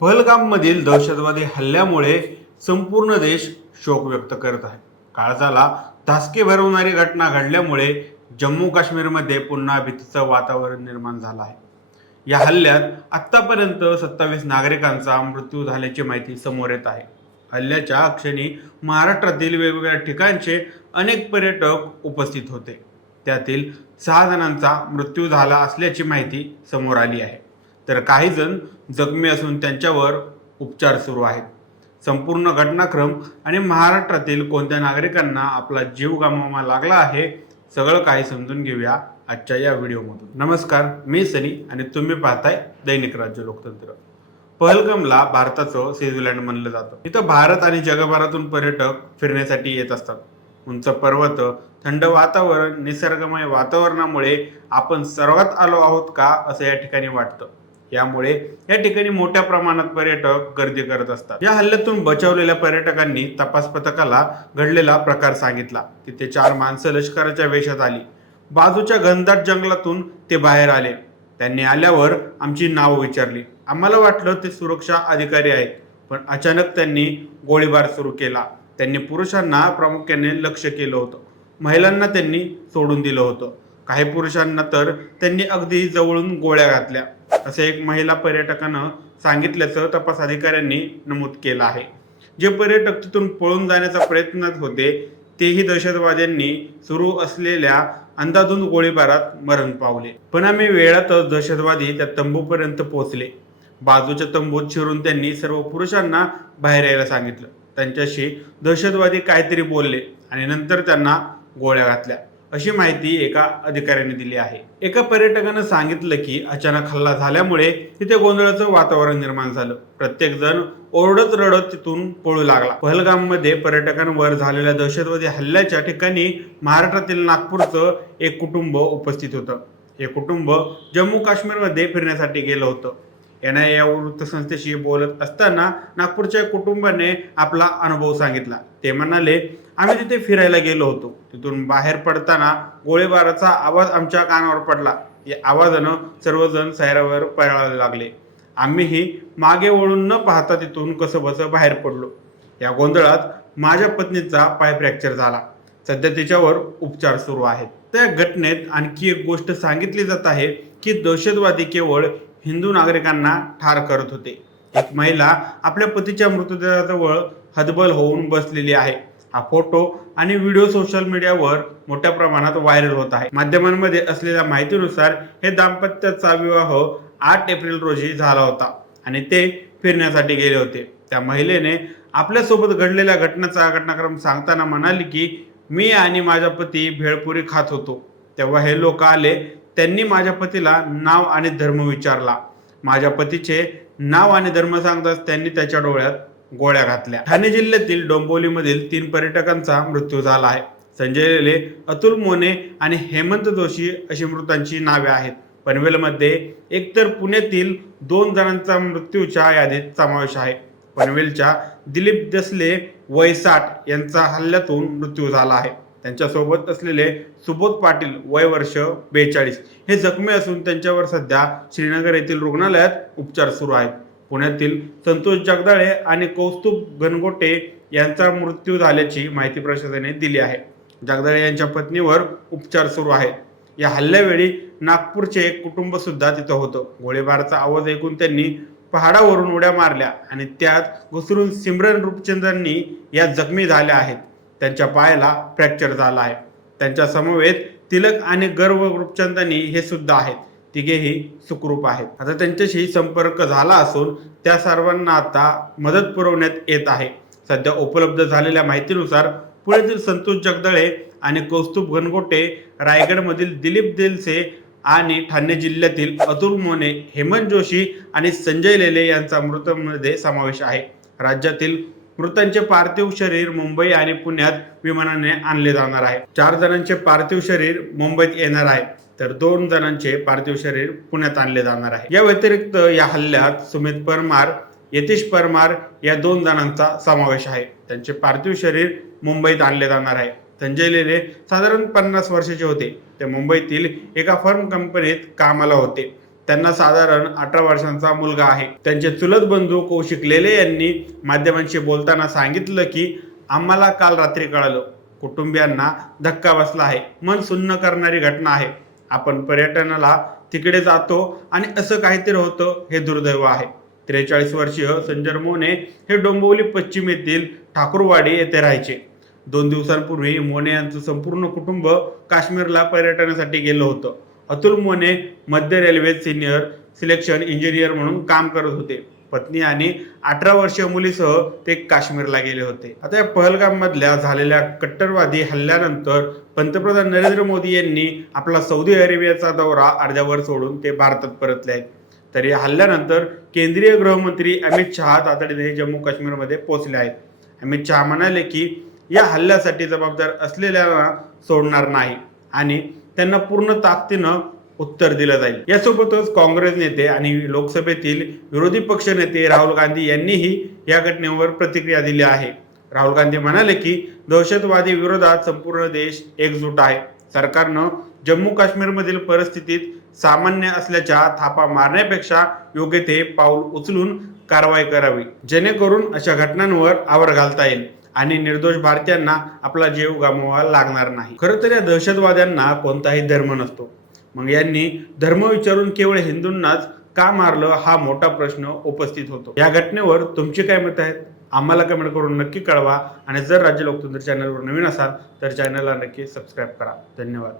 पहलगाममधील दहशतवादी हल्ल्यामुळे संपूर्ण देश शोक व्यक्त करत आहे. काळजाला धासके भरवणारी घटना घडल्यामुळे जम्मू काश्मीरमध्ये पुन्हा भीतीचं वातावरण निर्माण झालं आहे. या हल्ल्यात आत्तापर्यंत सत्तावीस नागरिकांचा मृत्यू झाल्याची माहिती समोर येत आहे. हल्ल्याच्या क्षणी महाराष्ट्रातील वेगवेगळ्या ठिकाणचे अनेक पर्यटक उपस्थित होते. त्यातील सहा जणांचा मृत्यू झाला असल्याची माहिती समोर आली आहे. तर काही जण जखमी असून त्यांच्यावर उपचार सुरू आहेत. संपूर्ण घटनाक्रम आणि महाराष्ट्रातील कोणत्या नागरिकांना आपला जीव गमावा लागला आहे सगळं काही समजून घेऊया आजच्या या व्हिडिओमधून. नमस्कार मी सनी आणि तुम्ही पाहताय दैनिक राज्य लोकतंत्र. पहलगमला भारताचं स्वित्झर्लंड म्हणलं जातं. इथं भारत आणि जगभरातून पर्यटक फिरण्यासाठी येत असतात. उंच पर्वत थंड वातावरण निसर्गमय वातावरणामुळे आपण सर्वात आलो आहोत का असं या ठिकाणी वाटतं. यामुळे या ठिकाणी मोठ्या प्रमाणात पर्यटक गर्दी करत असतात. या हल्ल्यातून बचावलेल्या पर्यटकांनी तपास पथकाला घडलेला प्रकार सांगितला. तिथे चार माणसं लष्कराच्या वेशात आली. बाजूच्या घनदाट जंगलातून ते बाहेर आले. त्यांनी आल्यावर आमची नाव विचारली. आम्हाला वाटलं ते सुरक्षा अधिकारी आहेत पण अचानक त्यांनी गोळीबार सुरू केला. त्यांनी पुरुषांना प्रामुख्याने लक्ष केलं होतं. महिलांना त्यांनी सोडून दिलं होतं. काही पुरुषांना तर त्यांनी अगदी जवळून गोळ्या घातल्या. असे एक महिला पर्यटकानं सांगितल्याचं तपास अधिकाऱ्यांनी नमूद केलं आहे. जे पर्यटक तिथून पळून जाण्याचा प्रयत्नात होते तेही दहशतवाद्यांनी सुरू असलेल्या अंदाधुंद गोळीबारात मरण पावले. पण आम्ही वेळातच दहशतवादी त्या तंबूपर्यंत पोहोचले. बाजूच्या तंबूत शिरून त्यांनी सर्व पुरुषांना बाहेर यायला सांगितलं. त्यांच्याशी दहशतवादी काहीतरी बोलले आणि नंतर त्यांना गोळ्या घातल्या. अशी माहिती एका अधिकाऱ्याने दिली आहे. एका पर्यटकानं सांगितलं की अचानक हल्ला झाल्यामुळे तिथे गोंधळाचं वातावरण निर्माण झालं. प्रत्येक जण ओरडत रडत तिथून पळू लागला. पहलगाममध्ये पर्यटकांवर झालेल्या दहशतवादी हल्ल्याच्या ठिकाणी महाराष्ट्रातील नागपूरचं एक कुटुंब उपस्थित होतं. हे कुटुंब जम्मू काश्मीरमध्ये फिरण्यासाठी गेलं होतं. एन आय या वृत्तसंस्थेशी बोलत असताना नागपूरच्या कुटुंबाने आपला अनुभव सांगितला. ते म्हणाले आम्ही तिथे फिरायला गेलो होतो. तिथून बाहेर पडताना गोळीबाराचा आवाज आमच्या कानावर पडला. या आवाजानं सर्वजण सैरावर पळायला लागले. आम्हीही मागे वळून न पाहता तिथून कसं बसं बाहेर पडलो. या गोंधळात माझ्या पत्नीचा पाय फ्रॅक्चर झाला. सध्या तिच्यावर उपचार सुरू आहेत. त्या घटनेत आणखी एक गोष्ट सांगितली जात आहे की दहशतवादी केवळ हिंदू नागरिकांना ठार करत होते. एक महिला आपल्या पतीच्या मृतदेहाजवळ हतबल होऊन बसलेली आहे. हा फोटो आणि व्हिडिओ सोशल मीडियावर मोठ्या प्रमाणात व्हायरल होत आहे. माध्यमांमध्ये असलेल्या माहितीनुसार हे दाम्पत्याचा विवाह आठ एप्रिल रोजी झाला होता आणि ते फिरण्यासाठी गेले होते. त्या महिलेने आपल्यासोबत घडलेल्या घटनेचा घटनाक्रम सांगताना म्हणाली की मी आणि माझा पती भेळपुरी खात होतो. तेव्हा हे लोक आले त्यांनी माझ्या पतीला नाव आणि धर्म विचारला. माझ्या पतीचे नाव आणि धर्म सांगताच त्यांनी त्याच्या डोळ्यात गोळ्या घातल्या. ठाणे जिल्ह्यातील डोंबिवलीमधील तीन पर्यटकांचा मृत्यू झाला आहे. संजय लेले अतुल मोने आणि हेमंत जोशी अशी मृतांची नावे आहेत. पनवेलमध्ये एकतर पुण्यातील दोन जणांचा मृत्यूच्या यादीत समावेश आहे. पनवेलच्या दिलीप दसले वय साठ यांचा हल्ल्यातून मृत्यू झाला आहे. त्यांच्यासोबत असलेले सुबोध पाटील वय वर्ष बेचाळीस. हे जखमी असून त्यांच्यावर सध्या श्रीनगर येथील रुग्णालयात उपचार सुरू आहेत. पुण्यातील संतोष जगदाळे आणि कौस्तुभ घनगोटे यांचा मृत्यू झाल्याची माहिती प्रशासनाने दिली आहे. जगदाळे यांच्या पत्नीवर उपचार सुरू आहेत. या हल्ल्यावेळी नागपूरचे एक कुटुंब सुद्धा तिथं होतं. गोळीबाराचा आवाज ऐकून त्यांनी पहाडावरून उड्या मारल्या आणि त्यात घुसरून सिमरन रूपचंद्रांनी या जखमी झाल्या आहेत. त्यांच्या पायाला फ्रॅक्चर झाला आहे. त्यांच्या समवेत तिलक आणि गर्व रूपचंदनी हे सुद्धा आहेत. तिघेही सुखरूप आहेत. आता त्यांच्याशी संपर्क झाला असून त्या सर्वांना आता मदत पुरवण्यात येत आहे. सध्या उपलब्ध झालेल्या माहितीनुसार पुण्यातील संतोष जगदळे आणि कौस्तुभ गणगोटे रायगडमधील दिलीप दिलसे आणि ठाणे जिल्ह्यातील अतुल मोने हेमंत जोशी आणि संजय लेले यांचा मृतमध्ये समावेश आहे. राज्यातील मृतांचे पार्थिव शरीर मुंबई आणि पुण्यात विमानाने आणले जाणार आहे. चार जणांचे पार्थिव शरीर मुंबईत येणार आहे तर दोन जणांचे पार्थिव शरीर पुण्यात आणले जाणार आहे. या व्यतिरिक्त या हल्ल्यात सुमित परमार यतीश परमार या दोन जणांचा समावेश आहे. त्यांचे पार्थिव शरीर मुंबईत आणले जाणार आहे. संजय लेले साधारण पन्नास वर्षाचे होते. ते मुंबईतील एका फर्म कंपनीत कामाला होते. त्यांना साधारण अठरा वर्षांचा मुलगा आहे. त्यांचे चुलत बंधू कौशिक लेले यांनी माध्यमांशी बोलताना सांगितलं की आम्हाला काल रात्री कळालं कुटुंबियांना धक्का बसला आहे. मन सुन्न करणारी घटना आहे. आपण पर्यटनाला तिकडे जातो आणि असं काहीतरी होतं हे दुर्दैव आहे. त्रेचाळीस वर्षीय संजय मोने हे डोंबिवली पश्चिम येथील ठाकूरवाडी येथे राहायचे. दोन दिवसांपूर्वी मोने यांचं संपूर्ण कुटुंब काश्मीरला पर्यटनासाठी गेलं होतं. अतुल मोने मध्य रेल्वे सिनियर सिलेक्शन इंजिनियर म्हणून काम करत होते. पत्नी आणि अठरा वर्षीय मुलीसह ते काश्मीरला गेले होते. आता या पहलगाम मधल्या झालेल्या कट्टरवादी हल्ल्यानंतर पंतप्रधान नरेंद्र मोदी यांनी आपला सौदी अरेबियाचा दौरा अर्ध्यावर सोडून ते भारतात परतले आहेत. तर या हल्ल्यानंतर केंद्रीय गृहमंत्री अमित शहा तातडीने जम्मू काश्मीरमध्ये पोहोचले आहेत. अमित शहा म्हणाले की या हल्ल्यासाठी जबाबदार असलेल्यांना सोडणार नाही. आणि त्यांना पूर्ण ताकदीनं उत्तर दिलं जाईल. यासोबतच काँग्रेस नेते आणि लोकसभेतील विरोधी पक्ष नेते राहुल गांधी यांनीही या घटनेवर प्रतिक्रिया दिली आहे. राहुल गांधी म्हणाले की दहशतवादी विरोधात संपूर्ण देश एकजूट आहे. सरकारनं जम्मू काश्मीरमधील परिस्थितीत सामान्य असल्याच्या थापा मारण्यापेक्षा योग्य ते पाऊल उचलून कारवाई करावी. जेणेकरून अशा घटनांवर आवर घालता येईल. आणि निर्दोष भारतीयांना आपला जीव गमवावा लागणार नाही. खरं तर या दहशतवाद्यांना कोणताही धर्म नसतो. मग यांनी धर्म विचारून केवळ हिंदूंनाच का मारलं हा मोठा प्रश्न उपस्थित होतो. या घटनेवर तुमची काय मत आहेत? आम्हाला कमेंट करून नक्की कळवा. आणि जर राज्य लोकतंत्र चॅनलवर नवीन असाल तर चॅनलला नक्की सबस्क्राईब करा. धन्यवाद.